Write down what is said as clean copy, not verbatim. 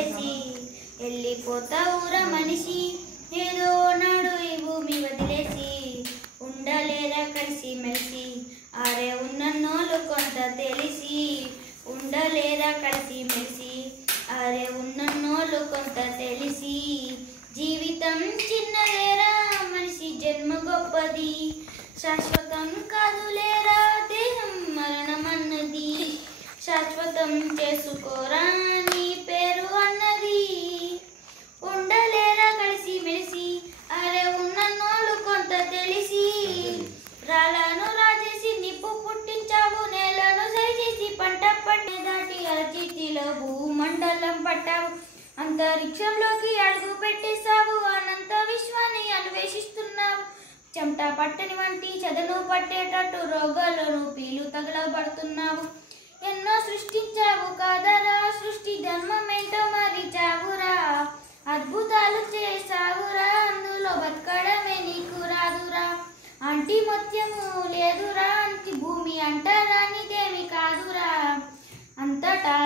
వదిలేసి వెళ్ళిపోతావురా మనిషి, ఏదో నాడు ఈ భూమి వదిలేసి. ఉండలేరా కలిసి మెలిసి, అరే ఉన్నన్నోళ్ళు కొంత తెలిసి. ఉండలేరా కలిసి మెలిసి, అరే ఉన్నన్నోళ్ళు కొంత తెలిసి. జీవితం చిన్నదేరా మనిషి జన్మ గొప్పది, శాశ్వతం కాదులేరా దేహం మరణమన్నది. శాశ్వతం చేసుకోరా నీ పేరు అన్నది. ఉండలేరా కలిసి మెలిసి, అరే ఉన్నన్నోళ్ళు కొంత తెలిసి. రాళ్ళను రాజేసి నిప్పు పుట్టించావు, నేలను సరిచేసి పంట పండి దాటి అరచేతిలో భూమండలం పట్టావు. అంతరిక్షంలోకి అడుగు పెట్టేశావు, అనంత విశ్వాన్ని అన్వేషిస్తున్నావు. చెమట పట్టని వంటి చెదలు పట్టేటట్టు రోగాలను పీలు తగలబడుతున్నావు. ఎన్నో సృష్టించావు కాదరా, సృష్టి ధర్మమేంటో మరిచావురా. అద్భుతాలు చేసావురా, అందులో బతకడమే నీకు రాదురా. అంటి ముత్యము లేదురా, అంటి భూమి అంటరానిదేమి కాదురా. అంతటా